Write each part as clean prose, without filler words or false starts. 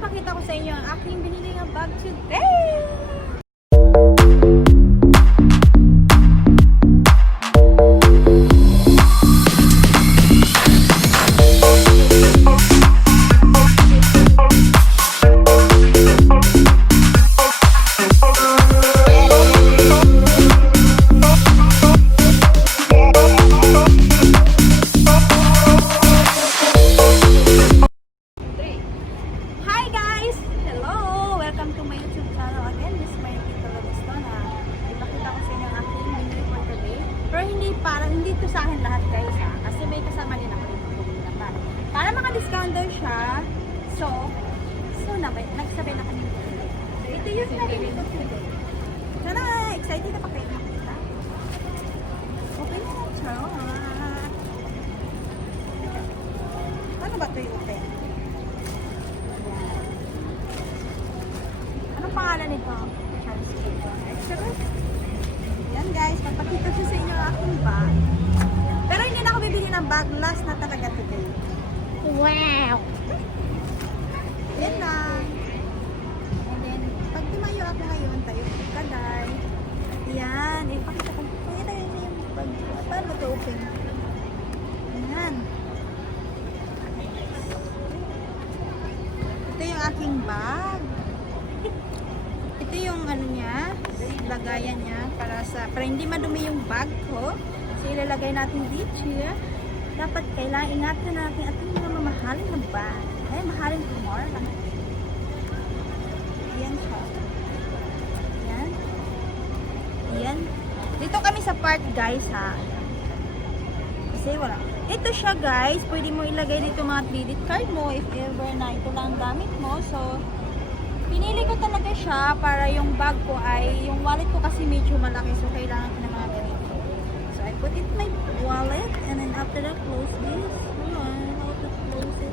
ipakita ko sa inyo ang aking binili ng bag today. Hindi to sa akin lahat guys ha, kasi may kasama din ako dito pumunta para maka-discount daw siya. So nagsabay na kami. Ito yung nabili ko today. Sana excited na pa kayo makita. Okay na lang siya. Ano ba ito yung open? Anong pangalan nito? Yan guys, magpakita siya sa inyo ang aking bag. Pero hindi na ako bibili ng bag. Last na talaga today. Wow! Yan lang. And then, pag tumayo ako ngayon, tayo kaday. Yan. Ipakita ko. Pakita yun yung bag. Paano ito open? Yan. Ito yung aking bag. Ito yung ano niya, lagayan niya para hindi madumi yung bag ko. So ilalagay natin dito. Dapat kailangan ingatan natin at yung mga mamahalin na bag. Ay, mahalin ko more lang. Ayan siya. Ayan. Ayan. Dito kami sa part guys ha. Kasi wala. Ito siya guys. Pwede mo ilagay dito mga credit card mo if ever na ito lang gamit mo. So pinili ko talaga siya para yung bag ko ay, yung wallet ko kasi medyo malaki so kailangan ko ng mga ganito. So I put it in my wallet and then after that close this. Hold on, how to close it?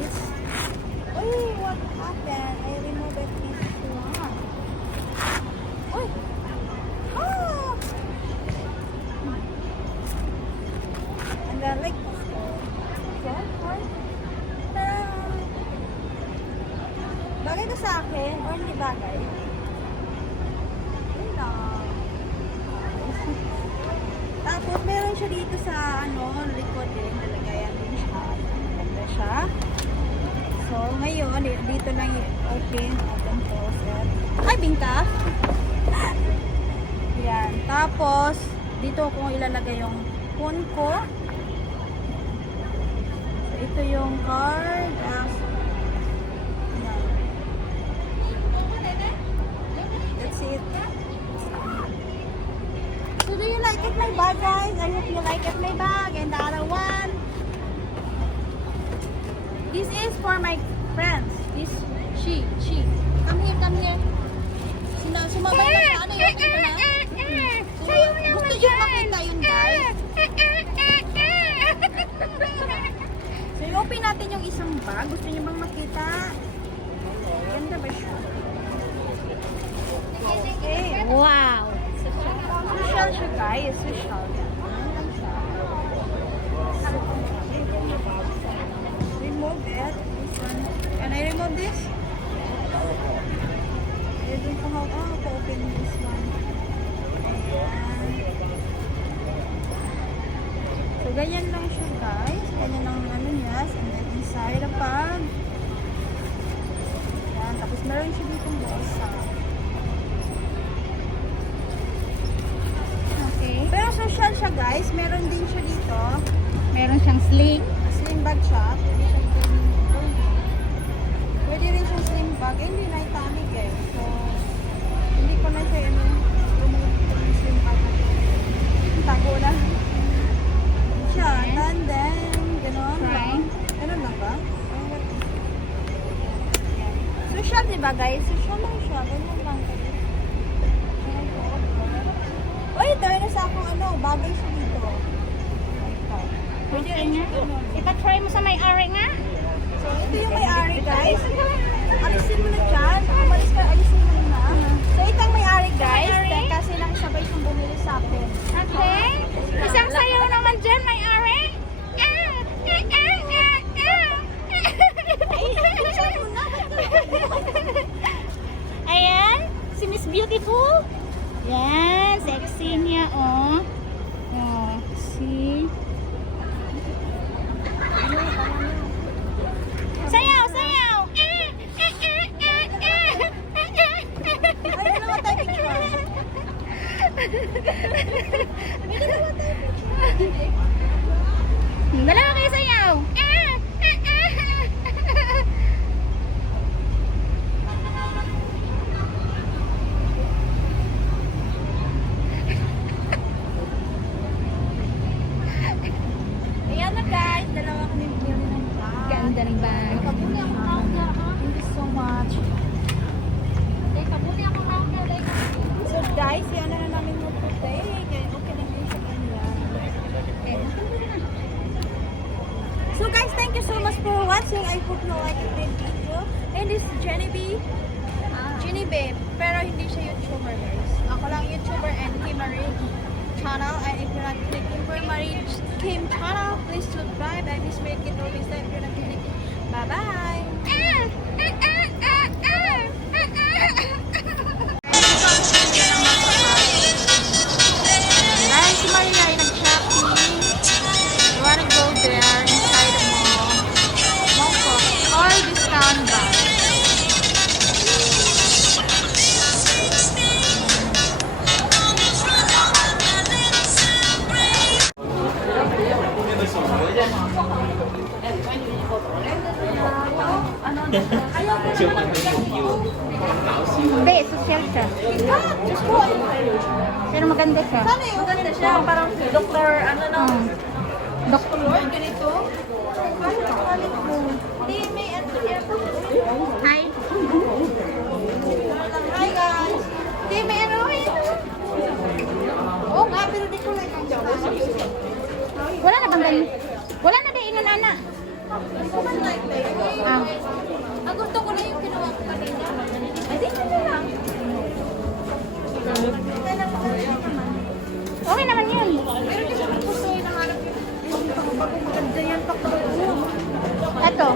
This. Uy, what happened? I removed it this one. Uy! Ah! And then like this. So, bagay ko sa akin or hindi bagay? Yun lang. Tapos meron siya dito sa likod din. Nalagayan din siya. Ganda siya. So ngayon, dito lang open to. Set. Ay, bingka! Yan. Tapos, dito kung ilalagay yung phone ko. So, ito yung card. It. So do you like it my bag guys? I hope you like it my bag. And the other one, this is for my friends. This she come here sumabay na ano yun gusto nyo makita yun guys. So i-open natin yung isang bag. Gusto nyo bang makita? Ganda ba siya? Okay. Wow! Social siya guys. Social. Remove it. This one. Can I remove this? I don't know how to open this one. Ayan. So ganyan lang siya guys. Ganyan lang ano niya. And then inside the bag. Ayan. Tapos meron siya ditong bolsa. Pero social siya guys. Meron din siya dito. Meron siyang sling. Slim bag siya. Pwede rin siyang slim bag. Hindi na itanig eh. So, hindi ko na siya remove yung slim bag. Tago na. Siya. And then, gano'n lang. Gano'n lang ba? Social diba guys? Social lang siya. Gano'n lang. Uy, ito na sa akong bagay siya dito. Pwede rin nga. Ipa-try mo sa may-ari nga. So, ito yung may-ari guys. Alisin mo na dyan. Umalis ka, alisin mo na. So, ito ang may-ari guys. Kasi nakasabay siyang bumili sa akin. Okay. Isang sayaw naman dyan, may-ari. Ay, Ganda ng bag. Thank you so much. So guys, yan na namin magputay. Kaya okay lang yun sa kanya. So guys, thank you so much for watching. I hope you like the video. And this is Jenny B. Jenny B. Pero hindi siya YouTuber guys. Ako lang YouTuber and Kim Marie channel. And if you're not clicking for Marie Kim channel, please subscribe. I miss make it always time if you're not clicking. Bye-bye! Dahil si Maria ay nag-shopping, you wanna go there inside the mall. Mongkok, all discount bag. Hindi, social siya. Just go. Pero maganda siya. Sana yung maganda siya. Parang doktor, ano na. Doktor. Lord, ganito. Paano kapalit mo? Hindi, may ano siya. Hi. Hi guys. Hindi, may ano. Oo nga, pero di ko like ang jawa. Wala na bang ganyan? Wala na din ingon ana. Hindi ko man like that. Ah. Ang gusto ko na yung ginawa ko kanina. Ay, di na lang. Okay naman yun. Pero di siya gusto yung nahanap yung maganda yan pa ko. Ito,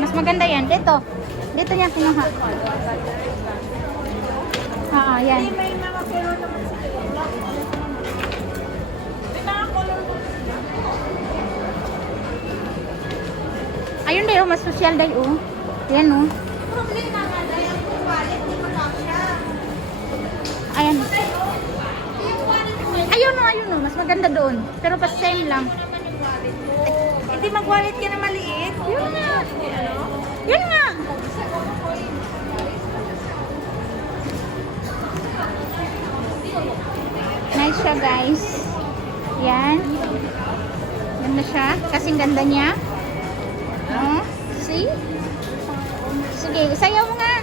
mas maganda yan. Dito niya kinuha. Yan. Hindi, may mga color naman sila. May mga color naman sila. Ayun dayo, mas social dayo. Yan oh. Problema nga dahil ang wallet, di makasya. Ayan. Yung wallet mo, Ayun oh. Mas maganda doon. Pero pa same lang. hindi mag-wallet ka na maliit. Yun nga. Yun nga. Nice siya guys. Yan. Ganda siya. Kasing ganda niya. Oh, see? Sige, sayaw mo nga.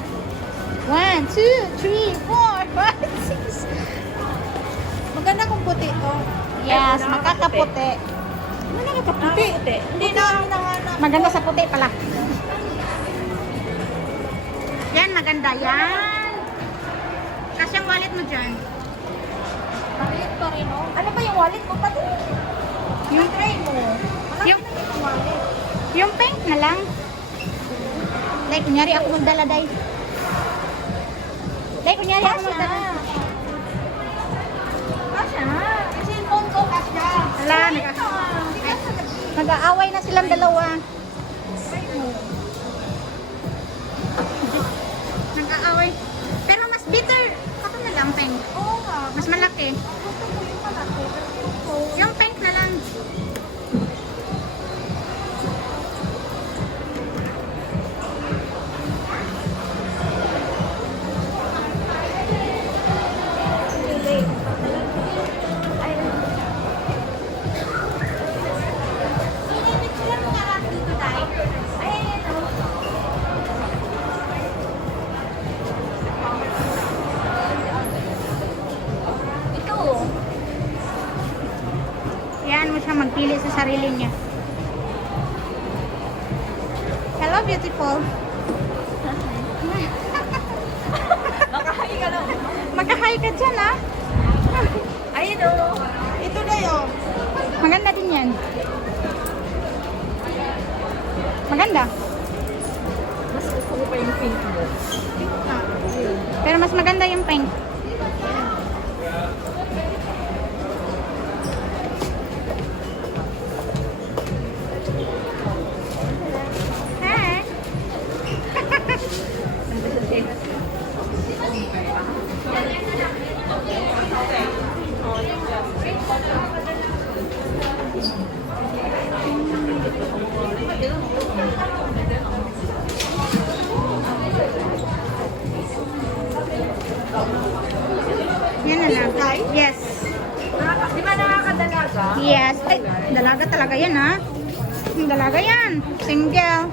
1, 2, 3, 4, 5, 6. Maganda kung puti to. Yes, makakaputi. Ano nakakaputi? Hindi na kami nanganap. Maganda sa puti pala. Yan, maganda yan. Kasi ang wallet mo dyan. Maliit pa rin, oh. Ano ba yung wallet mo? Pati yung try mo. Yung- Yung wallet. Yung pink na lang. Day, kunyari ako magdala, Day. Day, kunyari ako Kasya. magdala. Kasya. Kasi yung phone ko kasya. Wala, nag-aaway na silang dalawa. Nag-aaway. Pero mas bitter. Kato na lang, pink. Oo nga. Mas malaki. Gusto ko yung malaki. Kasi yung phone. Yung pink na lang. Yan mo siya magpili sa sarili niya. Hello, beautiful. Nakahay ka lang. Magka-hi ka dyan, ha? Ayun, oh. Ito na yun. Maganda din yan. Maganda. Mas gusto ko pa yung pink mo. Pink na. Ayun. Pero mas maganda yung pink. Hi. Yan na lang. Yes. Di ba nakakadalaga? Yes. Ay, dalaga talaga yan, ha? Dalaga yan. Single.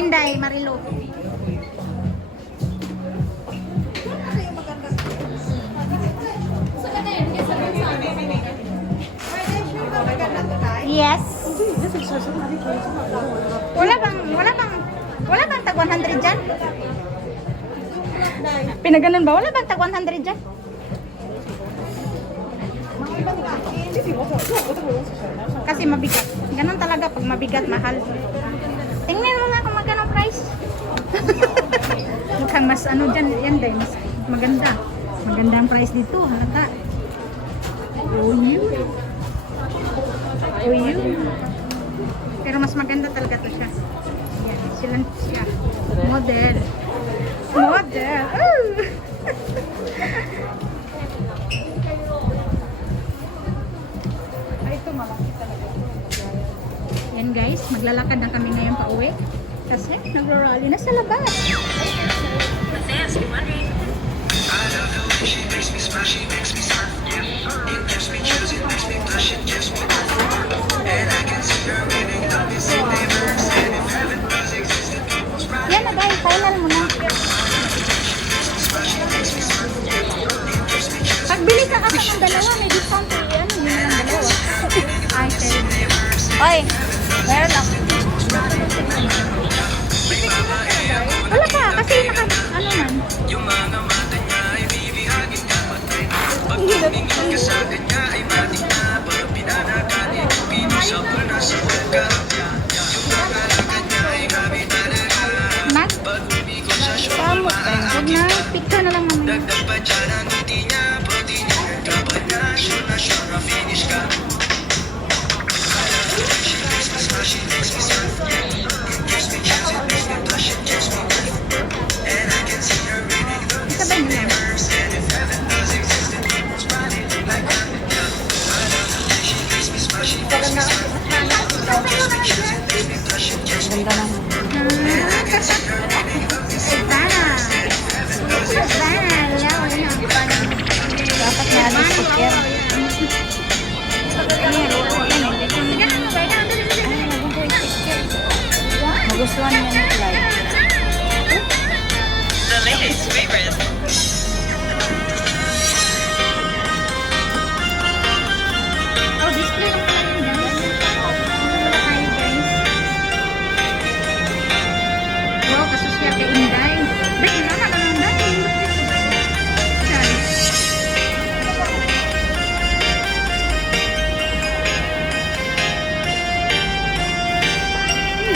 Inday, Marilo. Yes. Wala bang tag 100 dyan? Pinaganon ba? Wala bang tag 100 dyan? Kasi mabigat. Ganon talaga pag mabigat, mahal. Tingnan mo nga kung magkano price. Mukhang mas ano dyan, yan din, mas maganda. Maganda ang price dito, halata. Oh, yun. Oh, yun. Pero mas maganda talaga to siya. Yan, silang siya. Model. Model. Oh. Ay, ito malaki talaga. Yan guys, maglalakad na kami ngayon pa uwi. Kasi nag-rally na sa labas. Yan na guys, final mo na. Pagbili ka kasi ng dalawa, may discount eh. Ano, yun na lang dalawa. Ay, sorry. Oy, meron lang. Wala pa, kasi ano man. Mag? Samot tayo. Huwag na, picture na lang naman. Sabay na lang. Ganda na. Dapat na ano sticker. Magustuhan niya ng flight. The latest favorite. Oh, display lang pala yun, guys. Wala tayo, guys. Wow, kasusya kay Inday. Ba't ina ka lang, Inday? Sorry.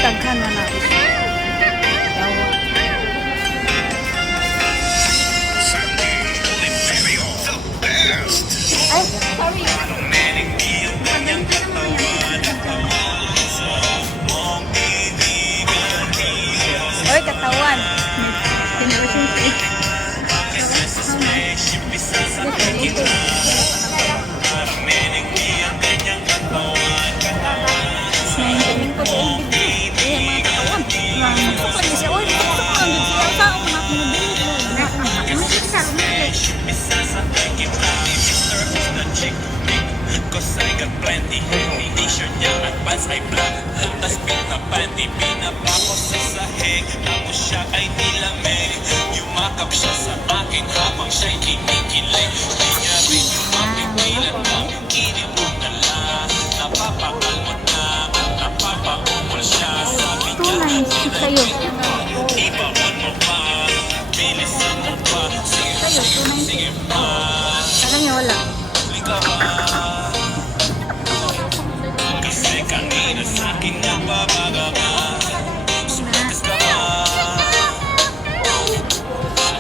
Daghan na natin. Yawa. Ay, sorry. Oy, katawan. Generation 'Cause I got plenty. T-shirt niya at pants ay black. Tas panty, pinapako sa sahig. Tapos siya ay nilamig. Yumakap siya sa akin habang siya'y kinikilig. Di niya rin mapipilan na kinilig na lang. Napapakalmot na at napapaumol siya. Sabi niya, sa'yo. ibawan mo pa. Bilisan mo pa. Sige pa. Alam niya, wala. Liga pa. Kasi kanina sa'kin nababaga ka. Sumakas ka pa.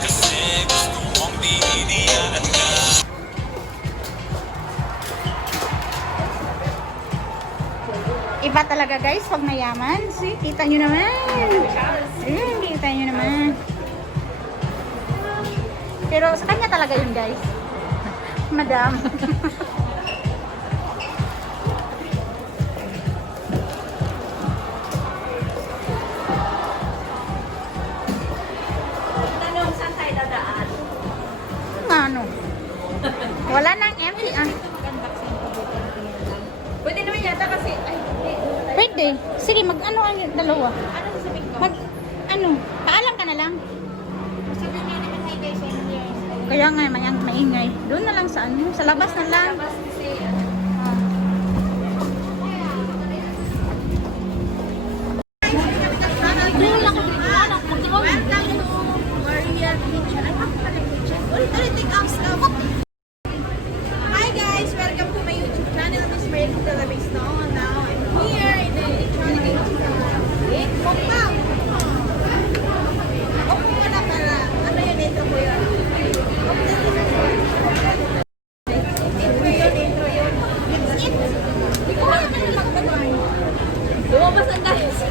Kasi gusto mong diiniyanan ka. Iba talaga guys, pag mayaman. See, kita nyo naman. Ayun, kita nyo naman. Pero sa kanya talaga yun guys. Madam. Ano? Wala nang empty ah. Pwede naman yata kasi, ay, Pwede. Sige, mag-ano ang dalawa? ano sasabihin ko? Mag Kaya nga, maingay. Doon na lang sa ano, sa labas na lang. Hi guys! Welcome to my YouTube channel, Miss Mary Televison. Now I'm here in the electronic Pokpang! Opo ka na pala. Ano yun? Intro ko yun. Intro yun. It's it. Hindi ko alam na magpanood. Lumabas ang dahil sa